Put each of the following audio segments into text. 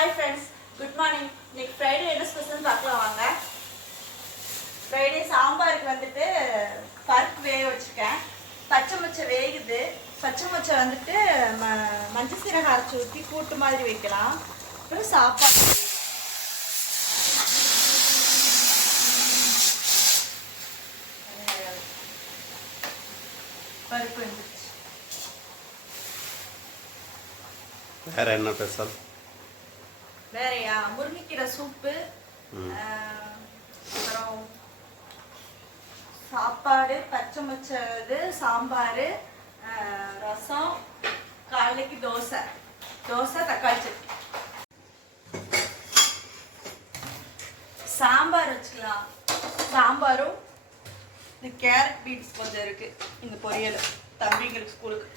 Hi friends, good morning. இன்னைக்கு Friday என்ன ஸ்பெஷல்னு பார்க்கலாம் வாங்க. ஃப்ரைடே சாம்பாருக்கு வந்துட்டு பருப்பு வேக வச்சுருக்கேன். பச்சை மொச்சை வேகுது. பச்சை மொச்சை வந்துட்டு மஞ்சள் சீரகம் அரைச்சி ஊற்றி கூட்டு மாதிரி வைக்கலாம். அப்புறம் சாப்பாடு பருப்பு வந்துடுச்சு. வேற என்ன ஸ்பெஷல்? வேறையா முருங்கைக்கீரை சூப்பு, அப்புறம் சாப்பாடு, பச்சை மொச்சை இது, சாம்பார், ரசம், காலைக்கு தோசை தக்காளி சட்னி. சாம்பார் வச்சுக்கலாம். சாம்பாரும் இந்த கேரட் பீன்ஸ் கொஞ்சம் இருக்கு. இந்த பொரியல் தம்பிங்களுக்கு ஸ்கூலுக்கு.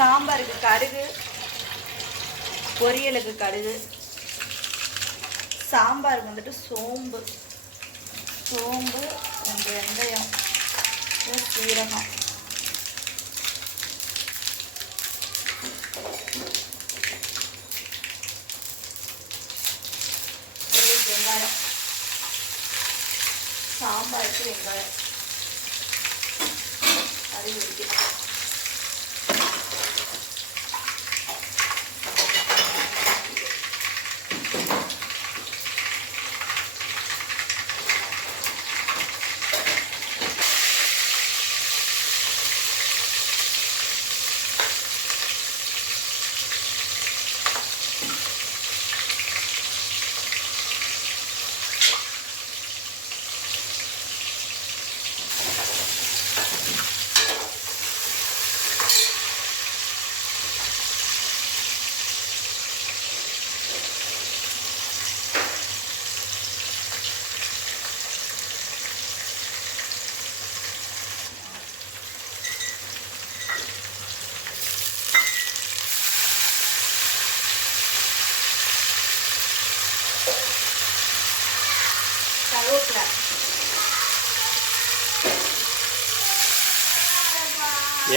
சாம்பாருக்கு கடுகு, பொரியலுக்கு கடுகு, சாம்பாருக்கு வந்துட்டு சோம்பு, கொஞ்சம் வெந்தயம், சீரகம், வெங்காயம், சாம்பாருக்கு வெங்காயம் அது இருக்கு.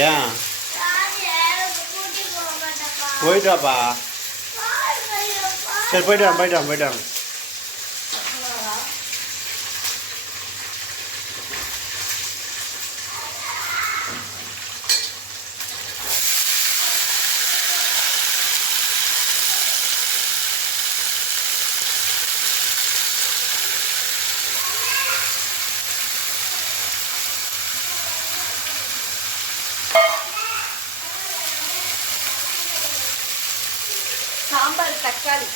ஏன் போயிட்டு வாப்பா. சரி போயிட்டு வாங்க. சாம்பார் தக்காளி,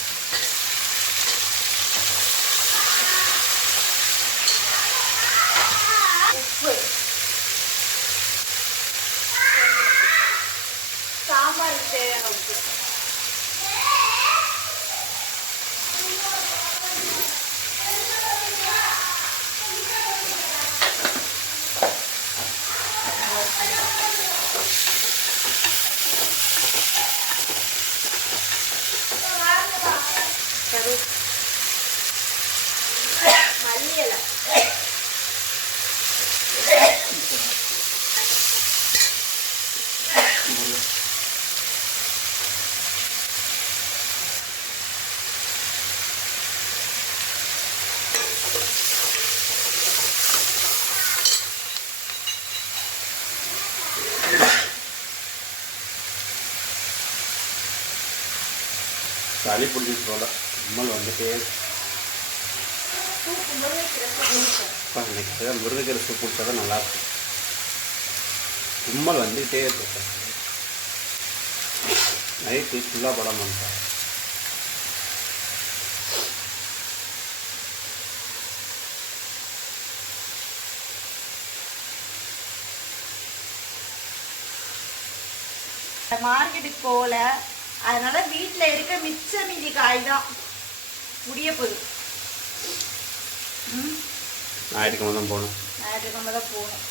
உப்பு, சாம்பாருக்கு தேவையான உப்பு, மல்லி இலை, சளி பிடிச்சிட்டு போல தும்மல் வந்துட்டே. முருங்கைக்கீரை சூப் குடிச்சா தான் நல்லாயிருக்கும். தும்மல் வந்துகிட்டே இருக்கு. நைட்டு ஃபுல்லாக படம் பண்ணிட்டேன். மார்க்கெட்டுக்கு போகல, அதனால வீட்டில் இருக்க மிச்ச மீதி காய் தான் முடிய போகுது. ஞாயிற்றுக்கிழமை தான் போகணும்.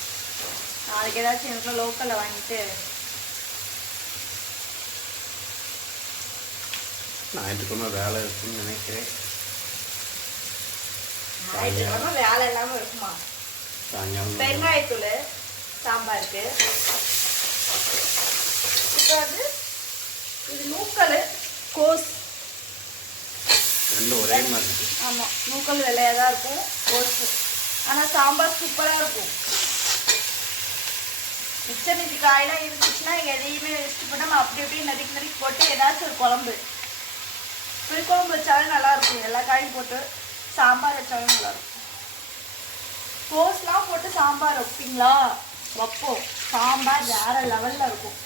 நாளைக்கு ஏதாச்சும் எனக்கு லோக்கலில் வாங்கிட்டு ஞாயிற்றுக்கிழமை வேலை இருக்குன்னு நினைக்கிறேன். ஞாயிற்றுக்கிழமை வேலை இல்லாமல் இருக்குமா? சாயங்காலம் பெருங்காயத்தூள் சாம்பாருக்கு. இப்போ வந்து இது நூக்கல் கோஸ் ரெண்டும் ஒரே மாதிரி இருக்கு. ஆமாம், நூக்கல் வெள்ளையாக தான் இருக்கும் கோஸ். ஆனால் சாம்பார் சூப்பராக இருக்கும். மிச்ச மீதி காயெல்லாம் இருந்துச்சுன்னா எதையுமே வேஸ்ட் பண்ணாமல் அப்படி அப்படியே நறுக்கி நறுக்கி போட்டு ஏதாச்சும் ஒரு குழம்பு, புளிக்குழம்பு வச்சாலும் நல்லாயிருக்கும். எல்லா காயும் போட்டு சாம்பார் வச்சாலும் நல்லாயிருக்கும். கோஸ்லாம் போட்டு சாம்பார் வைப்பீங்களா? வைப்போம். சாம்பார் வேறு லெவலில் இருக்கும்.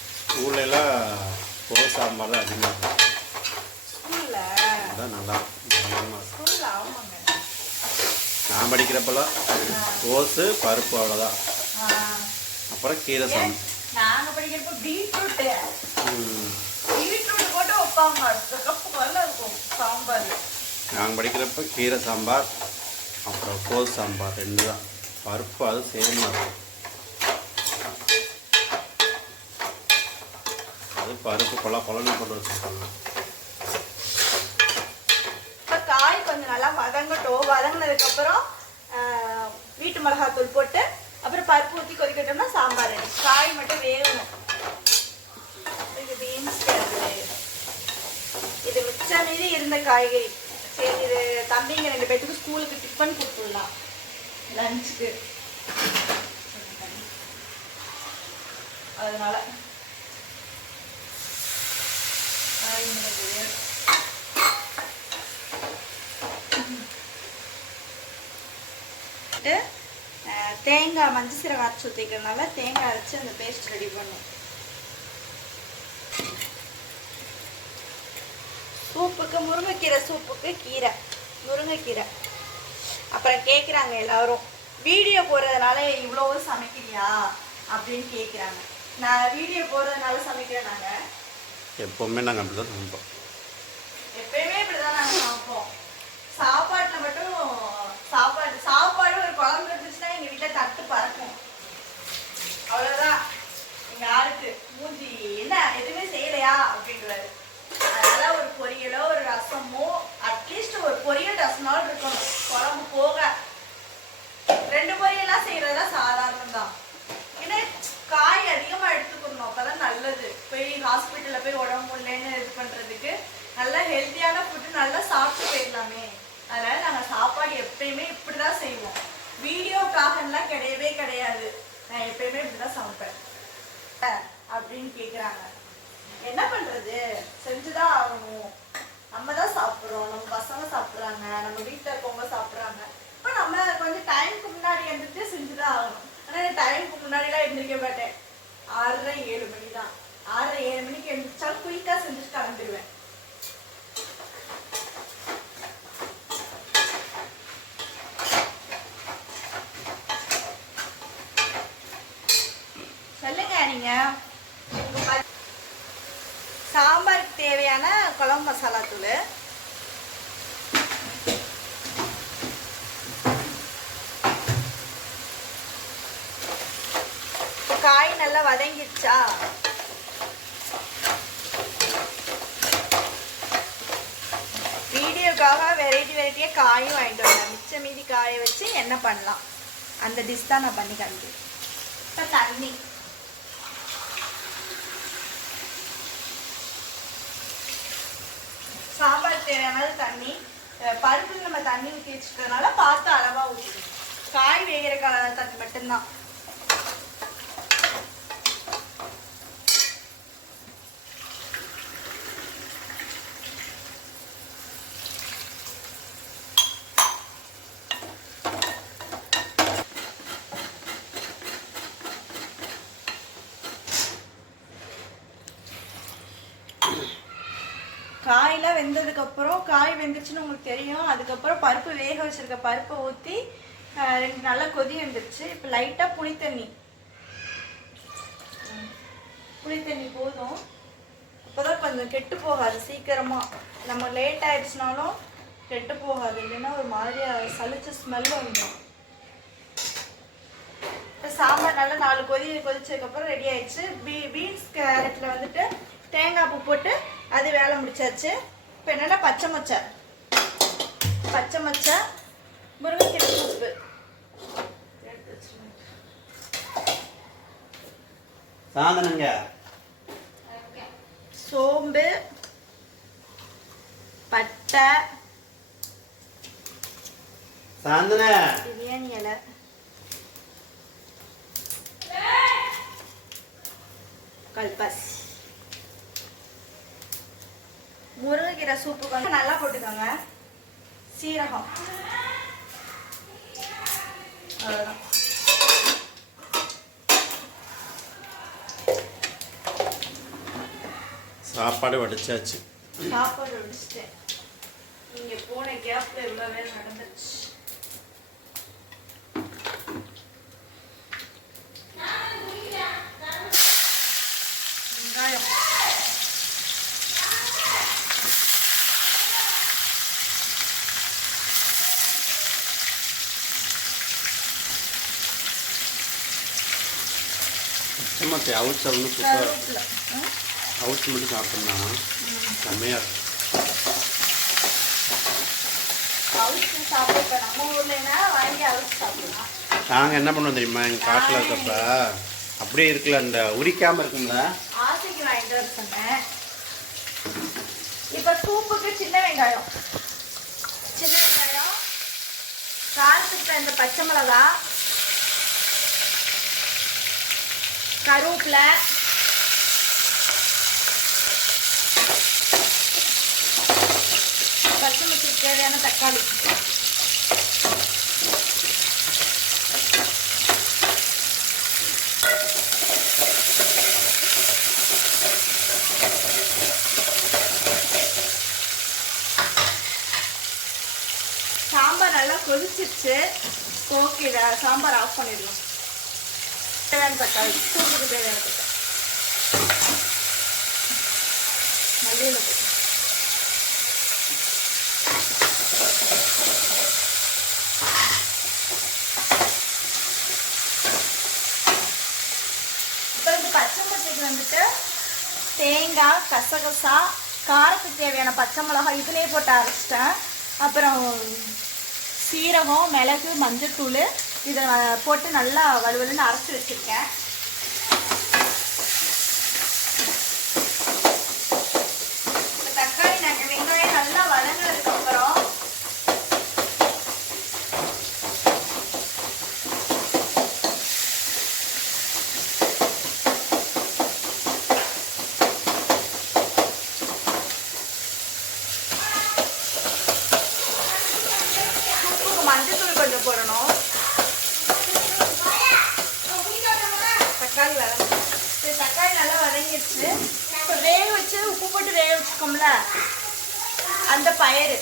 ஊர்லெல்லாம் கோஸ் சாம்பார் தான் அதிகமாக இருக்கும். ஸ்கூலில் அதான் நல்லா இருக்கும். ஸ்கூலில் ஆமாங்க. நான் படிக்கிறப்பெல்லாம் கோஸு பருப்பு அவ்வளோதான். அப்புறம் கீரை சாம்பார். நாங்கள் படிக்கிறப்போ பீட்ரூட்டு போட்டு வைப்பாங்க. கப்பு நல்லா இருக்கும் சாம்பார். நாங்கள் படிக்கிறப்ப கீரை சாம்பார் அப்புறம் கோஸ் சாம்பார் ரெண்டு தான். பருப்பு அது சேமாக இருக்கும். அது பருப்பு குழம்பு போட்டு வச்சுருப்பாங்க. இப்போ காய் கொஞ்சம் நல்லா வதங்கட்டும். வதங்கினதுக்கப்புறம் வீட்டு மிளகாத்தூள் போட்டு அப்புறம் பருப்பு ஊற்றி கொதிக்கட்டோம்னா சாம்பார் ரெடி. காய் மட்டும் வேகணும். இது பீன்ஸ் இது மிச்ச மீதி இருந்த காய்கறி. சரி, இது தம்பிங்க 2 பேத்துக்கு ஸ்கூலுக்கு டிஃபன் கொடுத்துடலாம் லஞ்சுக்கு. அதனால தேங்காய் மஞ்சள் சீரகம் அரைச்சி ஊற்றிக்கிறதுனால தேங்காய் அரைச்சி அந்த பேஸ்ட் ரெடி பண்ணும். சூப்புக்கு முருங்கைக்கீரை, சூப்புக்கு கீரை முருங்கைக்கீரை. அப்புறம் கேட்குறாங்க எல்லாரும், வீடியோ போடுறதுனால இவ்வளோ சமைக்கிறியா அப்படின்னு கேட்குறாங்க. நான் வீடியோ போடுறதுனால சமைக்கிறேன். நாங்கள் எப்போவுமே நாங்கள் அப்படி தான் சமைப்போம். எப்பயுமே இப்படி தான் நாங்கள் சமைப்போம். சாப்பாட்டில் மட்டும் சாப்பாடு ஒரு குழம்பு இருந்துச்சுன்னா எங்கள் வீட்டில் தட்டு பறக்கும். அவ்வளோதான். எங்கள் ஆளுக்கு மூஞ்சி என்ன எதுவுமே செய்யலையா அப்படின்றாரு. அதனால ஒரு பொரியலோ ஒரு ரசமோ, அட்லீஸ்ட் ஒரு பொரியல் ரசமாலும் இருக்கணும் குழம்பு போக. 2 பொரியலாம் செய்யறதெல்லாம் சாதாரணம் தான். ஏன்னா காய் அதிகமாக எடுத்துக்கணும், அப்போதான் நல்லது. போய் ஹாஸ்பிட்டலில் போய் உடம்பு முடியலன்னு இது பண்ணுறதுக்கு நல்லா ஹெல்த்தியான ஃபுட்டு நல்லா சாப்பிட்டு போயிடலாமே. அதனால நாங்கள் சாப்பாடு எப்பயுமே இப்படி தான் செய்வோம். வீடியோக்காகலாம் கிடையவே கிடையாது. நான் எப்பயுமே இப்படி தான் சமைப்பேன் அப்படின்னு கேட்குறாங்க. என்ன பண்ணுறது, செஞ்சுதான் ஆகணும். நம்ம தான் சாப்பிட்றோம், நம்ம பசங்க சாப்பிட்றாங்க, நம்ம வீட்டில் இருக்கவங்க சாப்பிட்றாங்க. இப்போ நம்ம கொஞ்சம் டைமுக்கு முன்னாடி எழுந்திரிச்சு செஞ்சுதான் ஆகணும். ஆனால் டைமுக்கு முன்னாடிலாம் எழுந்திரிக்க மாட்டேன். 6:30 7 மணி தான். 6:30 7 மணிக்கு எழுந்திரிச்சாலும் குயிக்காக செஞ்சுட்டு கிளம்பிடுவேன். சொல்லுங்க நீங்க. சாம்பாருக்கு தேவையான குழம்பு மசாலா தூள், காய் நல்லா வதங்கிடுச்சா? வீடியோக்காக வெரைட்டியாக காயும் வாங்கிட்டு வரேன். மிச்ச மீதி காயை வச்சு என்ன பண்ணலாம் அந்த டிஷ் தான் நான் பண்ணி காமிக்கிறேன். இப்போ தண்ணி, சாம்பார் தேவையானது தண்ணி. பருப்பு நம்ம தண்ணி ஊற்றி வச்சுக்கிறதுனால பார்த்து அளவாக ஊற்றிக்கணும். காய் வேகிற தண்ணி மட்டும்தான். காயெல்லாம் வெந்ததுக்கப்புறம், காய் வெந்துச்சுன்னு உங்களுக்கு தெரியும். அதுக்கப்புறம் பருப்பு வேக வச்சுருக்க பருப்பை ஊற்றி 2 நல்லா கொதி வந்துடுச்சு. இப்போ லைட்டாக புளித்தண்ணி போதும். அப்போ தான் கொஞ்சம் கெட்டு போகாது சீக்கிரமாக. நம்ம லேட் ஆகிடுச்சுனாலும் கெட்டு போகாது, இல்லைன்னா ஒரு மாதிரியாக சளிச்ச ஸ்மெல் வந்துடும். இப்போ சாம்பார் நல்லா 4 கொதிச்சதுக்கப்புறம் ரெடி ஆயிடுச்சு. பீன்ஸ் கேரட்டில் வந்துட்டு தேங்காய் பூ போட்டு அது வேலை முடிச்சாச்சு. இப்போ என்னென்னா பச்சை மொச்சை முருங்கைக்கீரை சூப்பு சாதனங்க சோம்பு பட்டை சாந்தன பிரியாணி இலை கல்பாசி முருங்கைக்கீரை சூப்புக்கு வந்து நல்லா போட்டுக்கோங்க சீரகம் அவ்வளோதான் சாப்பாடு வடிச்சாச்சு சாப்பாடு வடிச்சிட்டேன் நீங்க போன கேப்ல இவ்வளவு வேலை நடந்துச்சு வெங்காயம் பச்சை அவுச்சு ஒன்று சூப்பராக கருவேப்பிலை அவுச்சு மட்டும் சாப்பிட்டோம்னா செம்மையாக இருக்கும். அவிச்சு சாப்பிட்டு நம்ம ஊர்லனா வாங்கி அவிச்சு சாப்பிடலாம். நாங்கள் என்ன பண்ணுவோம் தெரியுமா, எங்கள் காட்டில் இருக்கப்ப அப்படியே இருக்குல்ல, அந்த உரிக்காமல் இருக்கும்ல, ஆசைக்கு வாங்கிட்டு வர சொன்னேன். இப்போ சூப்புக்கு சின்ன வெங்காயம் காரத்துக்கு இந்த பச்சை மிளகா கருவேப்பிலை பச்சை மிளகாய்க்கு தேவையான தக்காளி சாம்பார் நல்லா கொதிச்சிருச்சு. ஓகே, சாம்பார் ஆஃப் பண்ணிடலாம். தேவையான தக்காளி சூப்புக்கு தேவையான தக்காளி மல்லியில் போட்டு பச்சை மிளகாய்க்கு வந்துட்டு தேங்காய் கசகசா காரத்துக்கு தேவையான பச்சை மிளகாய் இதுலேயே போட்டு அரைச்சிட்டேன். அப்புறம் சீரகம் மிளகு மஞ்சத்தூள் இதை போட்டு நல்லா வலுவலுன்னு அரைச்சி வச்சுருக்கேன். தக்காளி வெங்காயம் நல்லா வதங்கினதுக்கப்புறம் மஞ்சத்தூள் கொஞ்சம் போடணும். தக்காளி வதங்கணும். தக்காளி நல்லா வதங்கிடுச்சு. இப்போ வேக வச்சு உப்பு போட்டு வேக வச்சுக்கோம்ல, அந்த பயிறு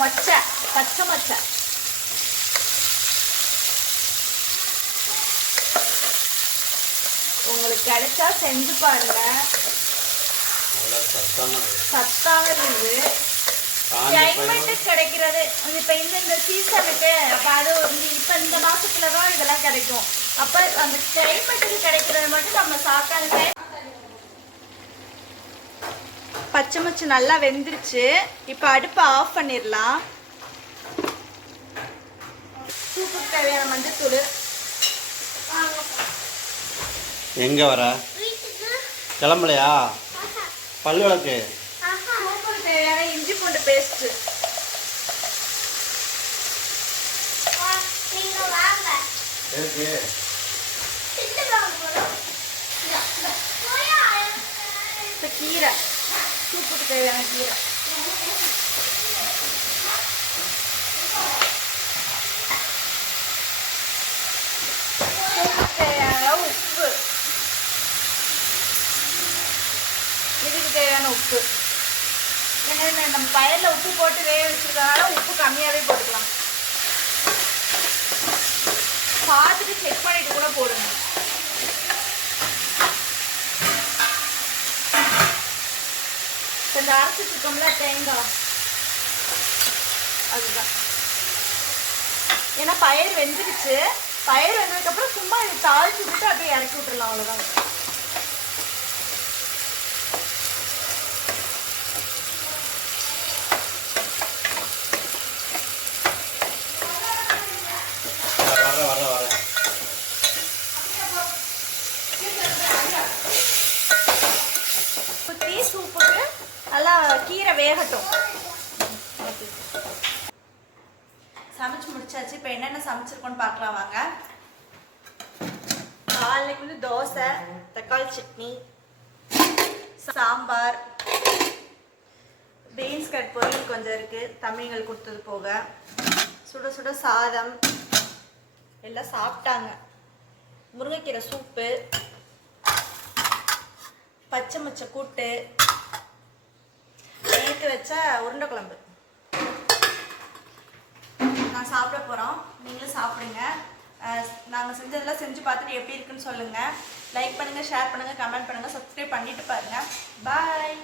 மொச்சை பச்சை மொச்சை உங்களுக்கு கிடைச்சா செஞ்சு பாருங்க. சத்தான இருக்குது. கிளைமேட்டுக்கு கிடைக்கிறது இப்போ இந்த சீசனுக்கு, அப்போ அது இப்போ இந்த மாசத்துல தான் இதெல்லாம் கிடைக்கும். அப்போ அந்த கிளைமேட்டுக்கு கிடைக்கிறது மட்டும் நம்ம சாப்பிட்டாலுமே. பச்சை மொச்சை நல்லா வெந்துருச்சு. இப்போ அடுப்பை ஆஃப் பண்ணிடலாம். சூப்புக்கு தேவையான மஞ்சத்தூள். எங்கே வர கிளம்பலையா? பல்லு விளக்கு. சூப்புக்கு தேவையான இஞ்சி பூண்டு பேஸ்ட்டு. இப்போ கீரை, சூப்புக்கு தேவையான கீரை. சூப்புக்கு தேவையான உப்பு, இதுக்கு தேவையான உப்பு. ஏன்னா நம்ம பயிரில் உப்பு போட்டு வேக வச்சுருக்கனால உப்பு கம்மியாகவே போட்டுக்கலாம். பார்த்துட்டு செக் பண்ணிட்டு கூட போடுங்க. இந்த அரைச்சி வச்சுக்கோம்ல தேங்காய், அதுதான். ஏன்னா பயிர் வெந்துருச்சு. பயிர் வெந்ததுக்கப்புறம் சும்மா இது தாளிச்சு விட்டு அப்படியே இறக்கி விட்டுறலாம், அவ்வளோதான். நல்லா கீரை வேகட்டும். சமைச்சு முடிச்சாச்சு. இப்போ என்னென்ன சமைச்சிருக்கோன்னு பார்க்கலாம் வாங்க. காலைக்கு வந்து தோசை, தக்காளி சட்னி, சாம்பார், பீன்ஸ் கட் பொரியல் கொஞ்சம் இருக்குது தம்பிங்கள் கொடுத்தது போக, சுட சுட சாதம் எல்லாம் சாப்பிட்டாங்க. முருங்கைக்கீரை சூப்பு, பச்சை மொச்சை கூட்டு, நேற்று வச்ச உருண்டை குழம்பு. நான் சாப்பிட போகிறோம், நீங்களும் சாப்பிடுங்க. நாங்கள் செஞ்சதெல்லாம் செஞ்சு பார்த்துட்டு எப்படி இருக்குன்னு சொல்லுங்கள். லைக் பண்ணுங்கள், ஷேர் பண்ணுங்கள், கமெண்ட் பண்ணுங்கள், சப்ஸ்கிரைப் பண்ணிட்டு பாருங்கள். பாய்.